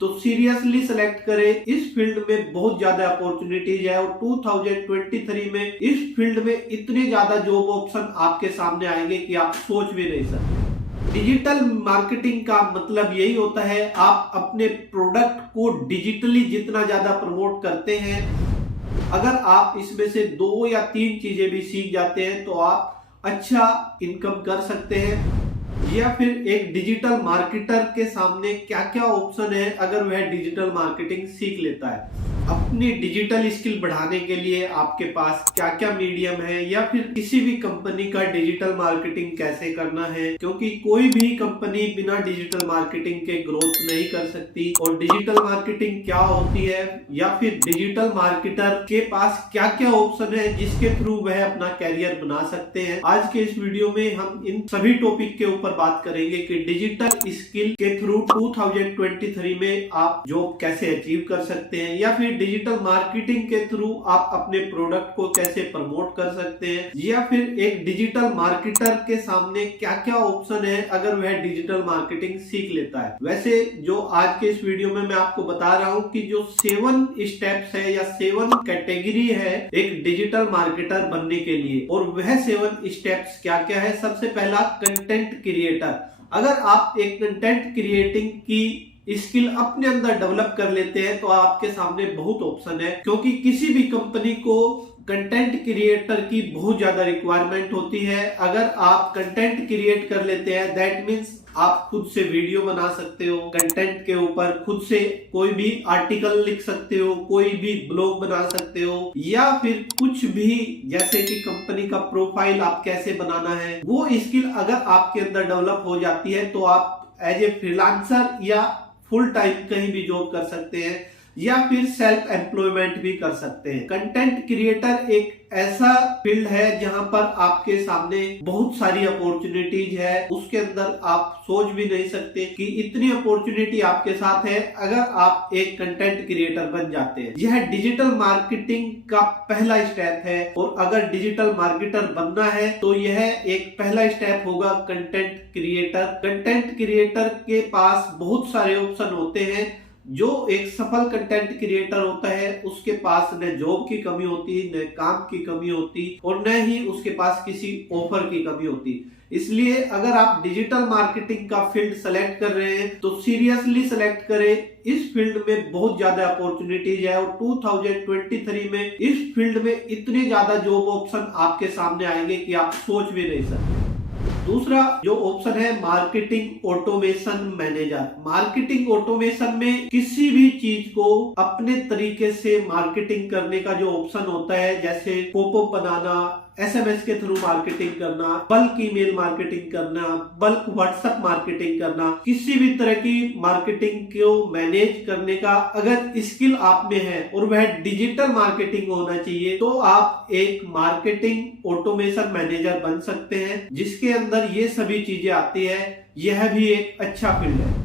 तो seriously select करें। इस फील्ड में बहुत ज्यादा अपॉर्चुनिटीज है और 2023 में इस फील्ड में इतने ज्यादा जॉब ऑप्शन आपके सामने आएंगे कि आप सोच भी नहीं सकते। डिजिटल मार्केटिंग का मतलब यही होता है, आप अपने प्रोडक्ट को डिजिटली जितना ज्यादा प्रमोट करते हैं, अगर आप इसमें से 2 या 3 चीजें भी सीख जाते हैं तो आप अच्छा इनकम कर सकते हैं। या फिर एक डिजिटल मार्केटर के सामने क्या क्या ऑप्शन है अगर वह डिजिटल मार्केटिंग सीख लेता है। अपनी डिजिटल स्किल बढ़ाने के लिए आपके पास क्या क्या मीडियम है, या फिर किसी भी कंपनी का डिजिटल मार्केटिंग कैसे करना है, क्योंकि कोई भी कंपनी बिना डिजिटल मार्केटिंग के ग्रोथ नहीं कर सकती। और डिजिटल मार्केटिंग क्या होती है, या फिर डिजिटल मार्केटर के पास क्या क्या ऑप्शन है जिसके थ्रू वह अपना कैरियर बना सकते हैं। आज के इस वीडियो में हम इन सभी टॉपिक के ऊपर बात करेंगे कि डिजिटल स्किल के थ्रू 2023 में आप जॉब कैसे अचीव कर सकते हैं, या फिर डिजिटल मार्केटिंग के थ्रू आप अपने प्रोडक्ट को कैसे प्रमोट कर सकते हैं, या फिर एक डिजिटल मार्केटर के सामने क्या क्या ऑप्शन है अगर वह डिजिटल मार्केटिंग सीख लेता है। वैसे जो आज के इस वीडियो में मैं आपको बता रहा हूं कि जो 7 स्टेप्स है या 7 कैटेगरी है एक डिजिटल मार्केटर बनने के लिए, और वह 7 स्टेप्स क्या क्या है। सबसे पहला, कंटेंट क्रिएटर। अगर आप एक कंटेंट क्रिएटिंग की स्किल अपने अंदर डेवलप कर लेते हैं तो आपके सामने बहुत ऑप्शन है, क्योंकि किसी भी कंपनी को कंटेंट क्रिएटर की बहुत ज्यादा रिक्वायरमेंट होती है। अगर आप कंटेंट क्रिएट कर लेते हैं, दैट मीन्स आप खुद से वीडियो बना सकते हो कंटेंट के ऊपर, खुद से कोई भी आर्टिकल लिख सकते हो, कोई भी ब्लॉग बना सकते हो, या फिर कुछ भी जैसे कि कंपनी का प्रोफाइल आप कैसे बनाना है, वो स्किल अगर आपके अंदर डेवलप हो जाती है तो आप एज ए फ्रीलांसर या फुल टाइम कहीं भी जॉब कर सकते हैं, या फिर सेल्फ एम्प्लॉयमेंट भी कर सकते हैं। कंटेंट क्रिएटर एक ऐसा फील्ड है जहां पर आपके सामने बहुत सारी अपॉर्चुनिटीज है, उसके अंदर आप सोच भी नहीं सकते कि इतनी अपॉर्चुनिटी आपके साथ है अगर आप एक कंटेंट क्रिएटर बन जाते हैं। यह डिजिटल मार्केटिंग का पहला स्टेप है, और अगर डिजिटल मार्केटर बनना है तो यह एक पहला स्टेप होगा कंटेंट क्रिएटर। कंटेंट क्रिएटर के पास बहुत सारे ऑप्शन होते हैं। जो एक सफल कंटेंट क्रिएटर होता है उसके पास न जॉब की कमी होती, न काम की कमी होती, और न ही उसके पास किसी ऑफर की कमी होती। इसलिए अगर आप डिजिटल मार्केटिंग का फील्ड सेलेक्ट कर रहे हैं तो सीरियसली सेलेक्ट करें। इस फील्ड में बहुत ज्यादा अपॉर्चुनिटीज है और 2023 में इस फील्ड में इतने ज्यादा जॉब ऑप्शन आपके सामने आएंगे कि आप सोच भी नहीं सकते। दूसरा जो ऑप्शन है, marketing automation manager. Marketing automation में किसी भी चीज को अपने तरीके से मार्केटिंग करने का जो ऑप्शन होता है, जैसे पॉपअप बनाना, एसएमएस के थ्रू मार्केटिंग करना, बल्क ईमेल मार्केटिंग करना, बल्क व्हाट्सएप मार्केटिंग करना, किसी भी तरह की मार्केटिंग को मैनेज करने का अगर स्किल आप में है और वह डिजिटल मार्केटिंग होना चाहिए, तो आप एक मार्केटिंग ऑटोमेशन मैनेजर बन सकते हैं, जिसके अंदर ये सभी चीजें आती है। यह भी एक अच्छा फील्ड है।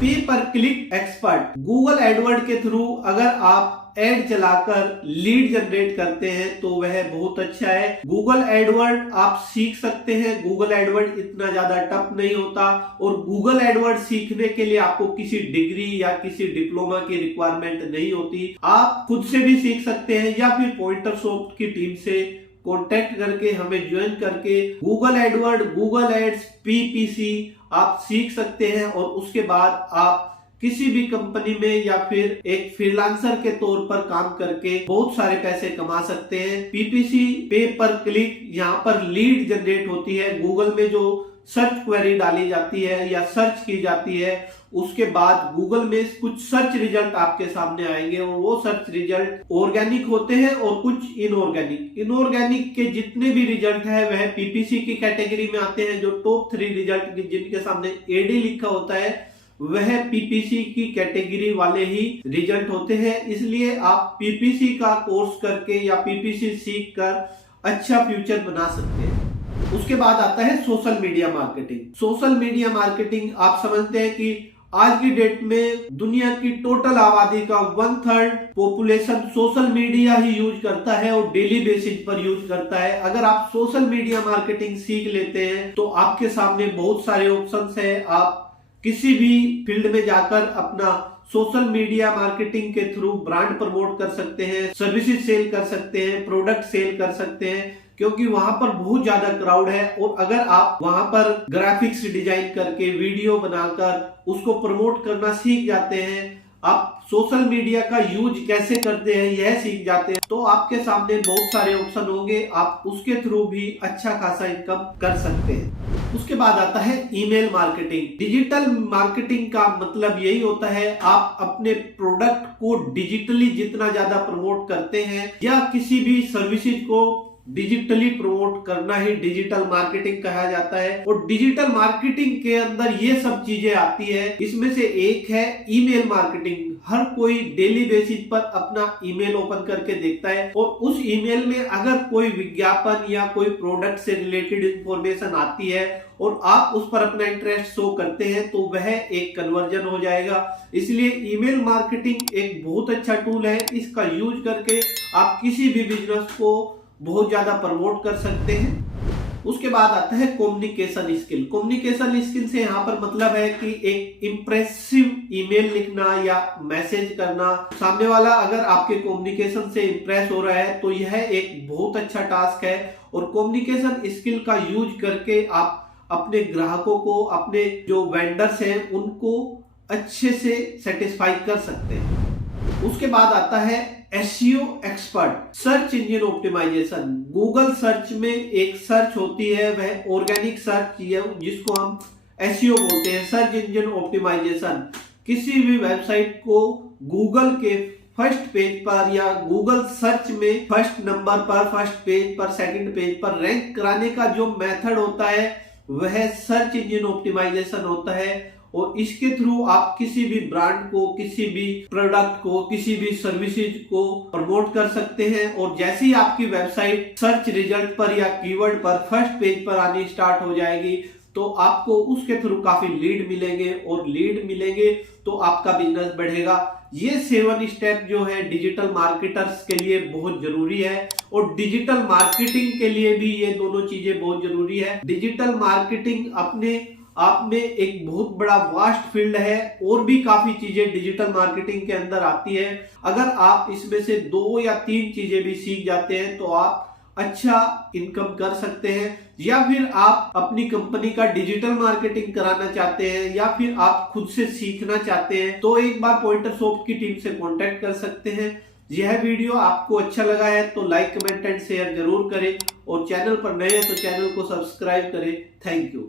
पे पर क्लिक एक्सपर्ट। गूगल एडवर्ड के थ्रू अगर आप एड चलाकर लीड जनरेट करते हैं तो वह बहुत अच्छा है। गूगल एडवर्ड आप सीख सकते हैं। गूगल एडवर्ड इतना ज्यादा टफ नहीं होता, और गूगल एडवर्ड सीखने के लिए आपको किसी डिग्री या किसी डिप्लोमा की रिक्वायरमेंट नहीं होती। आप खुद से भी सीख सकते हैं, या फिर पॉइंटर सॉफ्ट की टीम से कॉन्टेक्ट करके हमें ज्वाइन करके Google AdWord, Google Ads, PPC आप सीख सकते हैं, और उसके बाद आप किसी भी कंपनी में या फिर एक फ्रीलांसर के तौर पर काम करके बहुत सारे पैसे कमा सकते हैं। पीपीसी, पे पर क्लिक, यहाँ पर लीड जनरेट होती है। गूगल में जो सर्च क्वेरी डाली जाती है या सर्च की जाती है, उसके बाद गूगल में कुछ सर्च रिजल्ट आपके सामने आएंगे, और वो सर्च रिजल्ट ऑर्गेनिक होते हैं और कुछ इनऑर्गेनिक। इनऑर्गेनिक के जितने भी रिजल्ट है वह पीपीसी की कैटेगरी में आते हैं। जो टॉप 3 रिजल्ट जिनके सामने एडी लिखा होता है वह पीपीसी की कैटेगरी वाले ही रिजल्ट होते हैं। इसलिए आप पीपीसी का कोर्स करके या पीपीसी सीख कर अच्छा फ्यूचर बना सकते हैं। उसके बाद आता है social media marketing. Social media marketing आप समझते हैं कि आज की डेट में दुनिया की टोटल आबादी का 1/3 पॉपुलेशन सोशल मीडिया ही यूज करता है और डेली बेसिस पर यूज करता है। अगर आप सोशल मीडिया मार्केटिंग सीख लेते हैं तो आपके सामने बहुत सारे ऑप्शंस है। आप किसी भी फील्ड में जाकर अपना सोशल मीडिया मार्केटिंग के थ्रू ब्रांड प्रमोट कर सकते हैं, सर्विसेज सेल कर सकते हैं, प्रोडक्ट सेल कर सकते हैं, क्योंकि वहां पर बहुत ज्यादा क्राउड है। और अगर आप वहां पर ग्राफिक्स डिजाइन करके वीडियो बनाकर उसको प्रमोट करना सीख जाते हैं, आप सोशल मीडिया का यूज कैसे करते हैं यह सीख जाते हैं, तो आपके सामने बहुत सारे ऑप्शन होंगे, आप उसके थ्रू भी अच्छा खासा इनकम कर सकते हैं। उसके बाद आता है ईमेल मार्केटिंग। डिजिटल मार्केटिंग का मतलब यही होता है, आप अपने प्रोडक्ट को डिजिटली जितना ज्यादा प्रमोट करते हैं या किसी भी सर्विसेज को डिजिटली प्रमोट करना ही डिजिटल मार्केटिंग कहा जाता है। और डिजिटल मार्केटिंग के अंदर ये सब चीजें आती है। इसमें से एक है ईमेल मार्केटिंग। हर कोई डेली बेसिस पर अपना ईमेल ओपन करके देखता है और उस ईमेल में अगर कोई विज्ञापन या कोई प्रोडक्ट से रिलेटेड इंफॉर्मेशन आती है और आप उस पर अपना इंटरेस्ट शो करते हैं तो वह एक कन्वर्जन हो जाएगा। इसलिए ईमेल मार्केटिंग एक बहुत अच्छा टूल है। इसका यूज करके आप किसी भी बिजनेस को बहुत ज्यादा प्रमोट कर सकते हैं। उसके बाद आता है कम्युनिकेशन स्किल। कम्युनिकेशन स्किल से यहाँ पर मतलब है कि एक इंप्रेसिव ईमेल लिखना या मैसेज करना। सामने वाला अगर आपके कम्युनिकेशन से इंप्रेस हो रहा है तो यह एक बहुत अच्छा टास्क है। और कम्युनिकेशन स्किल का यूज करके आप अपने ग्राहकों को, अपने जो वेंडर्स हैं उनको अच्छे से सेटिस्फाई कर सकते हैं। उसके बाद आता है SEO expert, search engine optimisation. Google search में एक सर्च होती है, वह ऑर्गेनिक सर्च जिसको हम एसईओ बोलते हैं, सर्च इंजन ऑप्टिमाइजेशन। किसी भी वेबसाइट को गूगल के फर्स्ट पेज पर या गूगल सर्च में फर्स्ट नंबर पर, फर्स्ट पेज पर, सेकंड पेज पर रैंक कराने का जो मेथड होता है वह सर्च इंजन ऑप्टिमाइजेशन होता है। और इसके थ्रू आप किसी भी ब्रांड को, किसी भी प्रोडक्ट को, किसी भी सर्विसेज को प्रमोट कर सकते हैं। और जैसे ही आपकी वेबसाइट सर्च रिजल्ट पर या कीवर्ड पर फर्स्ट पेज पर आनी स्टार्ट हो जाएगी तो आपको उसके थ्रू काफी लीड मिलेंगे और लीड मिलेंगे तो आपका बिजनेस बढ़ेगा। ये 7 स्टेप जो है डिजिटल मार्केटर्स के लिए बहुत जरूरी है और डिजिटल मार्केटिंग के लिए भी ये दोनों चीजें बहुत जरूरी है। डिजिटल मार्केटिंग अपने आप में एक बहुत बड़ा वास्ट फील्ड है और भी काफी चीजें डिजिटल मार्केटिंग के अंदर आती है। अगर आप इसमें से 2 या 3 चीजें भी सीख जाते हैं तो आप अच्छा इनकम कर सकते हैं। या फिर आप अपनी कंपनी का डिजिटल मार्केटिंग कराना चाहते हैं या फिर आप खुद से सीखना चाहते हैं तो एक बार पॉइंटर सॉफ्ट की टीम से कांटेक्ट कर सकते हैं। यह वीडियो आपको अच्छा लगा है तो लाइक, कमेंट एंड शेयर जरूर करें और चैनल पर नए हैं तो चैनल को सब्सक्राइब करें। Thank you.